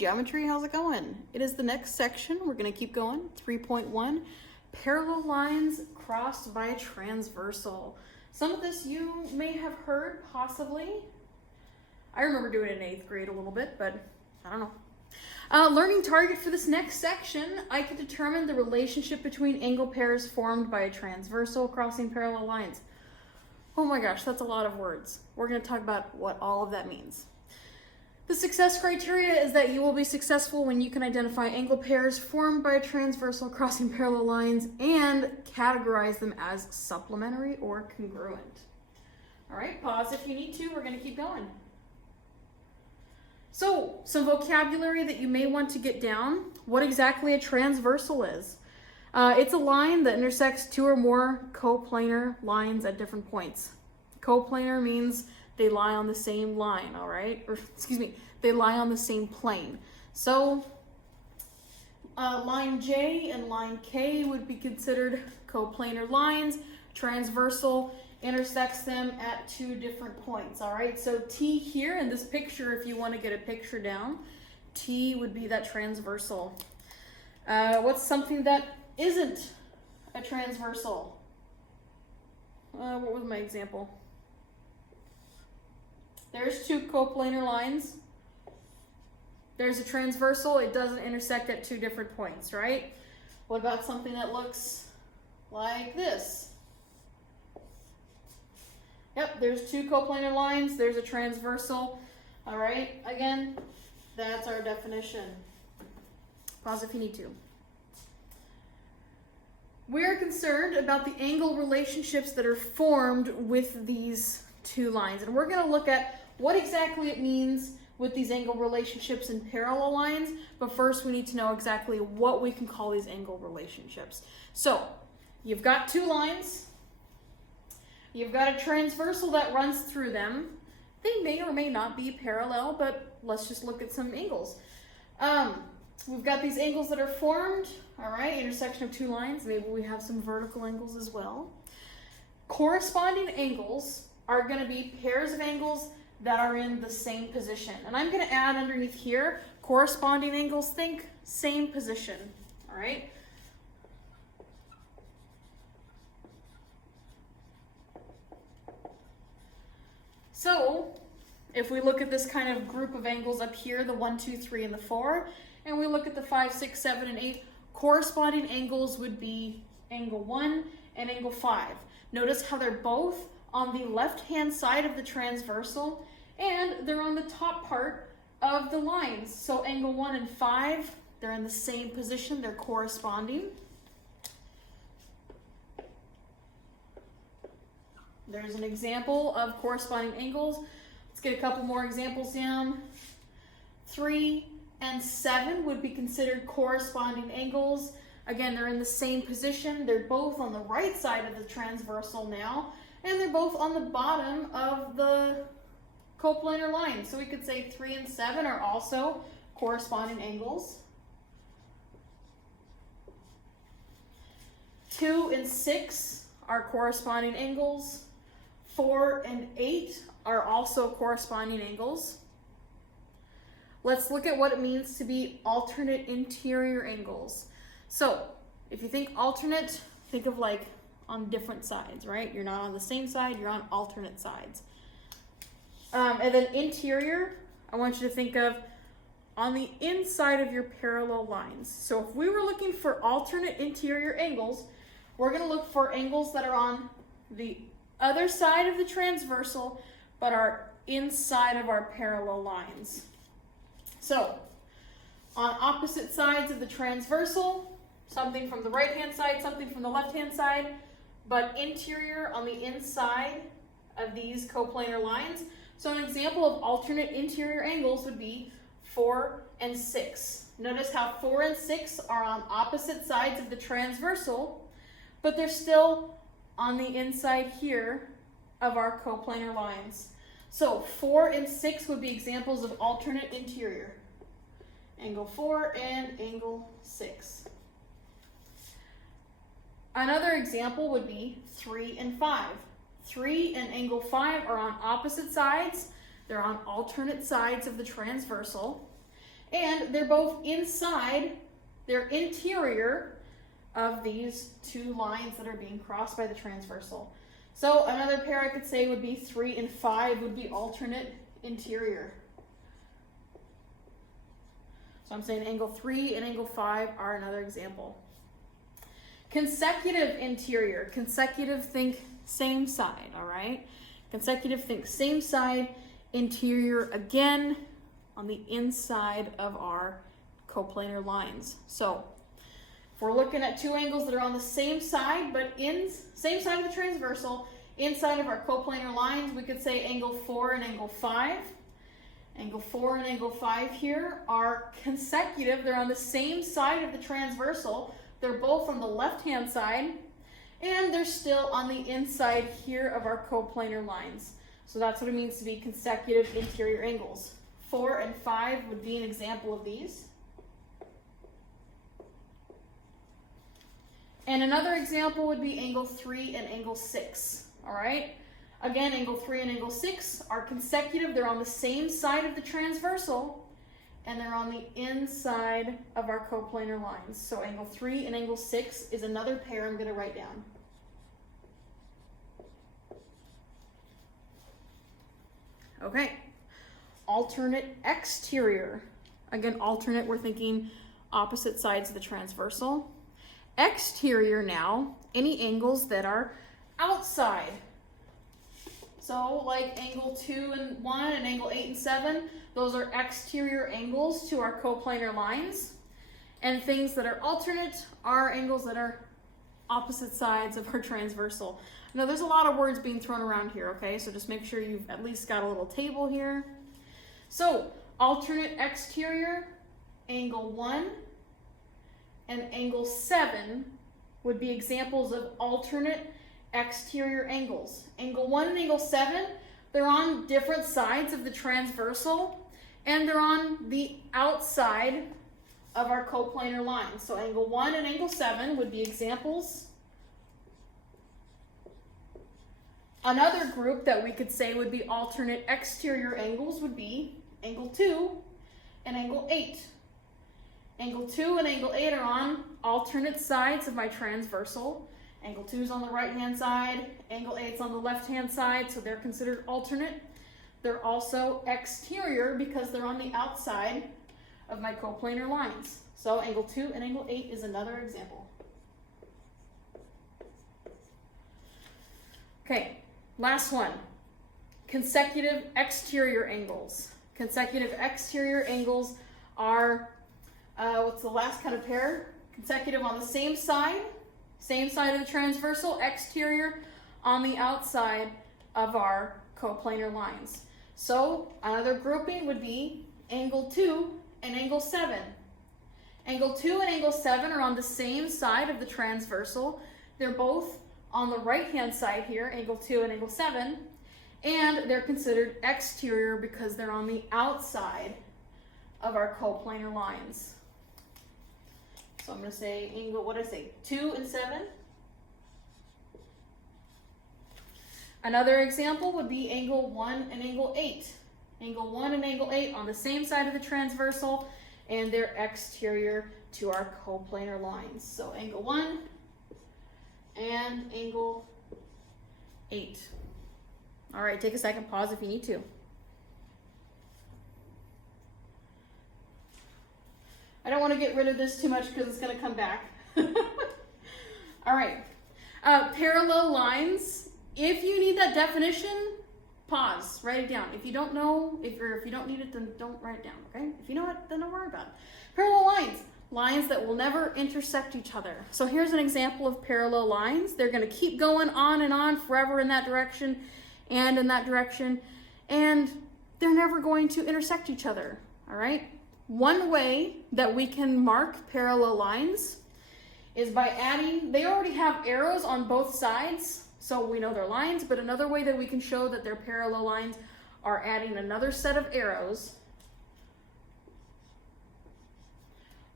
geometry, how's it going? It is the next section. We're going to keep going. 3.1, parallel lines crossed by a transversal. Some of this you may have heard, possibly. I remember doing it in 8th grade a little bit, but I don't know. Learning target for this next section, I can determine the relationship between angle pairs formed by a transversal crossing parallel lines. Oh my gosh, that's a lot of words. We're going to talk about what all of that means. The success criteria is that you will be successful when you can identify angle pairs formed by a transversal crossing parallel lines and categorize them as supplementary or congruent. All right, pause if you need to. We're going to keep going. So, some vocabulary that you may want to get down. What exactly a transversal is. It's a line that intersects two or more coplanar lines at different points. Coplanar means they lie on the same line, all right? Or, excuse me, they lie on the same plane. So, line J and line K would be considered coplanar lines. Transversal intersects them at two different points, all right? So T here in this picture, if you want to get a picture down, T would be that transversal. What's something that isn't a transversal? What was my example? There's two coplanar lines. There's a transversal. It doesn't intersect at two different points, right? What about something that looks like this? Yep, there's two coplanar lines. There's a transversal. All right, again, that's our definition. Pause if you need to. We're concerned about the angle relationships that are formed with these two lines. And we're going to look at what exactly it means with these angle relationships in parallel lines. But first, we need to know exactly what we can call these angle relationships. So, you've got two lines. You've got a transversal that runs through them. They may or may not be parallel, but let's just look at some angles. We've got these angles that are formed, all right, intersection of two lines. Maybe we have some vertical angles as well. Corresponding angles are going to be pairs of angles that are in the same position. And I'm going to add underneath here, corresponding angles, think same position, all right? So, if we look at this kind of group of angles up here, the 1, 2, 3, and the 4, and we look at the 5, 6, 7, and 8, corresponding angles would be angle 1 and angle 5. Notice how they're both on the left-hand side of the transversal, and they're on the top part of the lines. So angle 1 and 5, they're in the same position, they're corresponding. There's an example of corresponding angles. Let's get a couple more examples down. 3 and 7 would be considered corresponding angles. Again, they're in the same position. They're both on the right side of the transversal now, and they're both on the bottom of the coplanar line. So we could say 3 and 7 are also corresponding angles. 2 and 6 are corresponding angles. 4 and 8 are also corresponding angles. Let's look at what it means to be alternate interior angles. So, if you think alternate, think of like on different sides, right? You're not on the same side, you're on alternate sides. And then interior, I want you to think of on the inside of your parallel lines. So if we were looking for alternate interior angles, we're going to look for angles that are on the other side of the transversal, but are inside of our parallel lines. So, on opposite sides of the transversal, something from the right-hand side, something from the left-hand side, but interior on the inside of these coplanar lines. So an example of alternate interior angles would be 4 and 6. Notice how 4 and 6 are on opposite sides of the transversal, but they're still on the inside here of our coplanar lines. So 4 and 6 would be examples of alternate interior. Angle 4 and angle 6. Another example would be 3 and 5. 3 and angle 5 are on opposite sides. They're on alternate sides of the transversal. And they're both inside, they're interior of these two lines that are being crossed by the transversal. So another pair I could say would be 3 and 5 would be alternate interior. So I'm saying angle 3 and angle 5 are another example. Consecutive interior. Consecutive, think same side, all right? Consecutive, think same side. Interior, again, on the inside of our coplanar lines. So if we're looking at two angles that are on the same side, but same side of the transversal, inside of our coplanar lines, we could say angle 4 and angle 5. Angle 4 and angle 5 here are consecutive. They're on the same side of the transversal. They're both on the left-hand side, and they're still on the inside here of our coplanar lines. So that's what it means to be consecutive interior angles. 4 and 5 would be an example of these. And another example would be angle 3 and angle 6, all right? Again, angle 3 and angle 6 are consecutive. They're on the same side of the transversal, and they're on the inside of our coplanar lines. So angle 3 and angle 6 is another pair I'm going to write down. Okay, alternate exterior. Again, alternate, we're thinking opposite sides of the transversal. Exterior now, any angles that are outside. So like angle 2 and 1 and angle 8 and 7, those are exterior angles to our coplanar lines. And things that are alternate are angles that are opposite sides of our transversal. Now there's a lot of words being thrown around here, okay? So just make sure you've at least got a little table here. So alternate exterior, angle 1 and angle 7 would be examples of alternate exterior angles. Angle 1 and angle 7, they're on different sides of the transversal, and they're on the outside of our coplanar lines. So angle 1 and angle 7 would be examples. Another group that we could say would be alternate exterior angles would be angle 2 and angle 8. Angle 2 and angle 8 are on alternate sides of my transversal. Angle 2 is on the right-hand side, angle 8 is on the left-hand side, so they're considered alternate. They're also exterior because they're on the outside of my coplanar lines. So angle 2 and angle 8 is another example. Okay, last one. Consecutive exterior angles. Consecutive exterior angles are, what's the last kind of pair? Consecutive on the same side of the transversal, exterior on the outside of our coplanar lines. So another grouping would be angle 2 and angle 7. Angle 2 and angle 7 are on the same side of the transversal. They're both on the right-hand side here, angle 2 and angle 7, and they're considered exterior because they're on the outside of our coplanar lines. So I'm going to say angle, what did I say, 2 and 7. Another example would be angle 1 and angle 8. Angle 1 and angle 8 on the same side of the transversal, and they're exterior to our coplanar lines. So angle 1 and angle 8. All right, take a second, pause if you need to. I don't want to get rid of this too much because it's going to come back. All right, parallel lines. If you need that definition, pause, write it down. If you don't know, if you don't need it, then don't write it down, okay? If you know it, then don't worry about it. Parallel lines, lines that will never intersect each other. So here's an example of parallel lines. They're going to keep going on and on forever in that direction and in that direction, and they're never going to intersect each other, all right? One way that we can mark parallel lines is by adding, they already have arrows on both sides, so we know they're lines, but another way that we can show that they're parallel lines are adding another set of arrows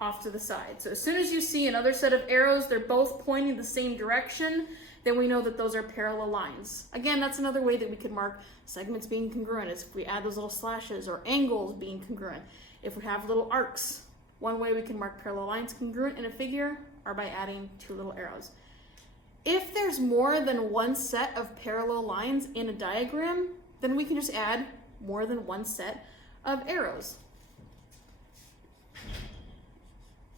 off to the side. So as soon as you see another set of arrows, they're both pointing the same direction, then we know that those are parallel lines. Again, that's another way that we could mark segments being congruent, is if we add those little slashes, or angles being congruent. If we have little arcs, one way we can mark parallel lines congruent in a figure are by adding 2 little arrows. If there's more than one set of parallel lines in a diagram, then we can just add more than one set of arrows.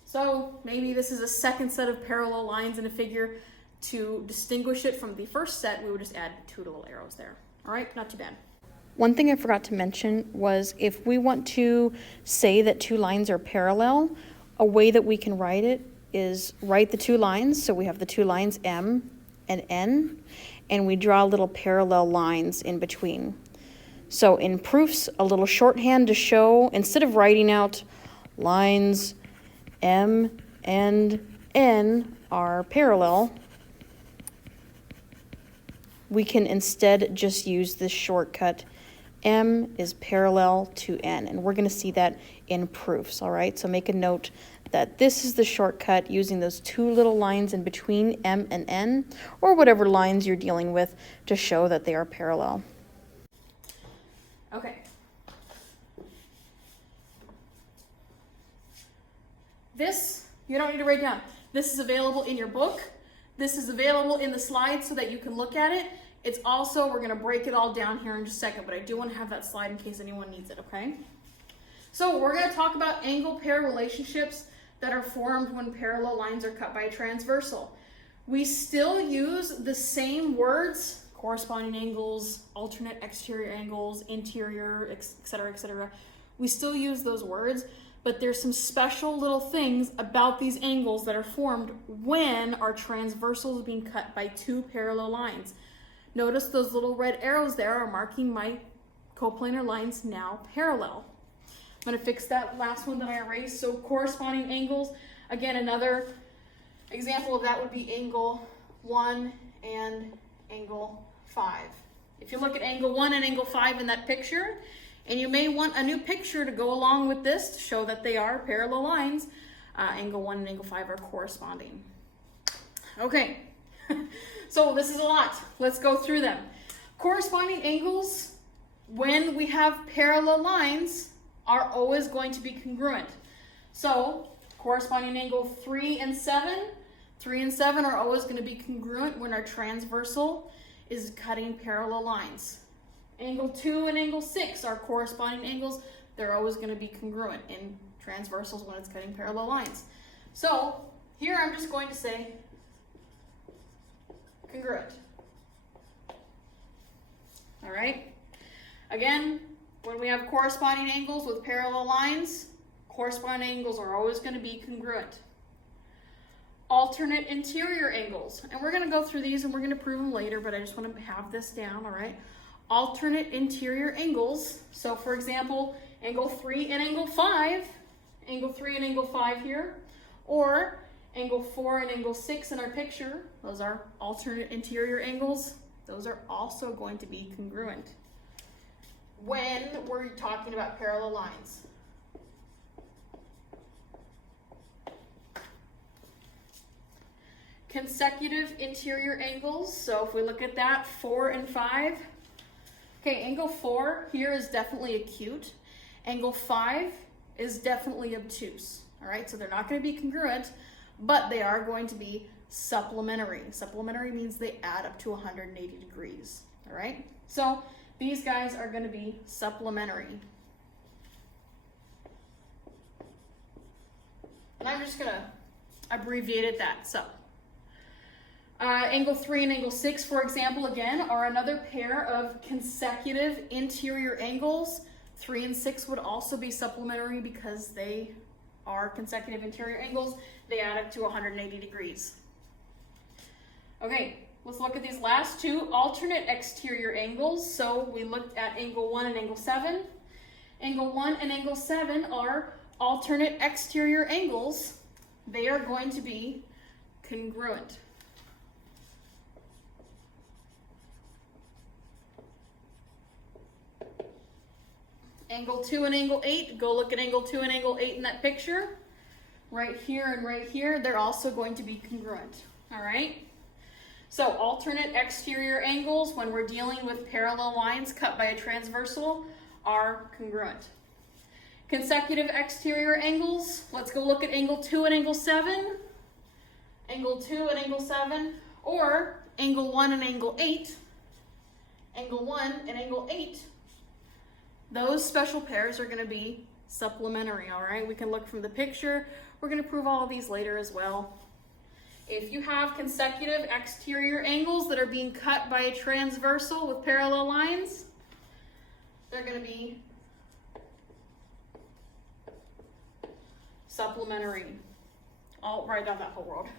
So maybe this is a second set of parallel lines in a figure. To distinguish it from the first set, we would just add 2 little arrows there. All right, not too bad. One thing I forgot to mention was if we want to say that 2 lines are parallel, a way that we can write it is write the 2 lines. So we have the 2 lines M and N, and we draw little parallel lines in between. So in proofs, a little shorthand to show, instead of writing out lines M and N are parallel, we can instead just use this shortcut. M is parallel to N, and we're going to see that in proofs, all right? So make a note that this is the shortcut using those 2 little lines in between M and N, or whatever lines you're dealing with to show that they are parallel. Okay. This, you don't need to write down. This is available in your book. This is available in the slides so that you can look at it. It's also, we're going to break it all down here in just a second, but I do want to have that slide in case anyone needs it, okay? So we're going to talk about angle pair relationships that are formed when parallel lines are cut by a transversal. We still use the same words, corresponding angles, alternate exterior angles, interior, etc., etc. We still use those words, but there's some special little things about these angles that are formed when our transversal is being cut by 2 parallel lines. Notice those little red arrows there are marking my coplanar lines now parallel. I'm going to fix that last one that I erased. So corresponding angles, again, another example of that would be angle 1 and angle 5. If you look at angle 1 and angle 5 in that picture, and you may want a new picture to go along with this to show that they are parallel lines, angle 1 and angle 5 are corresponding. Okay, so this is a lot. Let's go through them. Corresponding angles, when we have parallel lines, are always going to be congruent. So corresponding angle 3 and 7 are always going to be congruent when our transversal is cutting parallel lines. Angle 2 and angle 6 are corresponding angles. They're always going to be congruent in transversals when it's cutting parallel lines. So here I'm just going to say congruent. All right. Again, when we have corresponding angles with parallel lines, corresponding angles are always going to be congruent. Alternate interior angles, and we're going to go through these and we're going to prove them later, but I just want to have this down, all right? Alternate interior angles, so for example, angle 3 and angle 5, angle 3 and angle 5 here, or angle 4 and angle 6 in our picture, those are alternate interior angles. Those are also going to be congruent when we're talking about parallel lines. Consecutive interior angles, so if we look at that, 4 and 5. Okay, angle 4 here is definitely acute. Angle 5 is definitely obtuse. All right, so they're not going to be congruent, but they are going to be supplementary. Supplementary means they add up to 180 degrees. All right, so these guys are going to be supplementary. And I'm just going to abbreviate it that. So angle 3 and angle 6, for example, again, are another pair of consecutive interior angles. 3 and 6 would also be supplementary because they are consecutive interior angles. They add up to 180 degrees. Okay, let's look at these last two alternate exterior angles. So we looked at angle 1 and angle 7. Angle 1 and angle 7 are alternate exterior angles. They are going to be congruent. Angle 2 and angle 8, go look at angle 2 and angle 8 in that picture. Right here and right here, they're also going to be congruent. All right? So alternate exterior angles when we're dealing with parallel lines cut by a transversal are congruent. Consecutive exterior angles. Let's go look at angle 2 and angle 7. Angle 2 and angle 7. Or angle 1 and angle 8. Angle 1 and angle 8. Those special pairs are going to be supplementary, all right? We can look from the picture. We're going to prove all of these later as well. If you have consecutive exterior angles that are being cut by a transversal with parallel lines, they're going to be supplementary. I'll write down that whole word.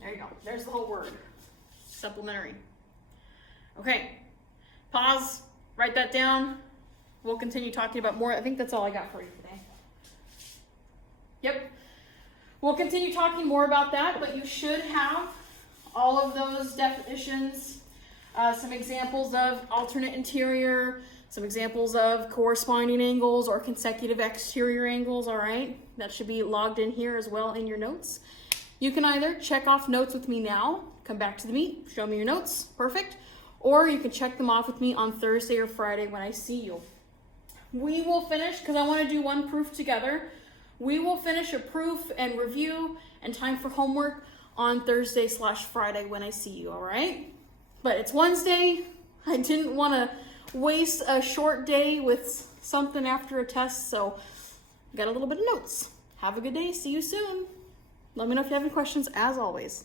There you go. There's the whole word. Supplementary. Okay. Pause. Write that down. We'll continue talking about more. I think that's all I got for you today. Yep. We'll continue talking more about that, but you should have all of those definitions, some examples of alternate interior, some examples of corresponding angles or consecutive exterior angles, all right? That should be logged in here as well in your notes. You can either check off notes with me now, come back to the meet, show me your notes, perfect. Or you can check them off with me on Thursday or Friday when I see you. We will finish, because I want to do one proof together, we will finish a proof and review and time for homework on Thursday/Friday when I see you, all right? But it's Wednesday. I didn't want to waste a short day with something after a test, so got a little bit of notes. Have a good day. See you soon. Let me know if you have any questions, as always.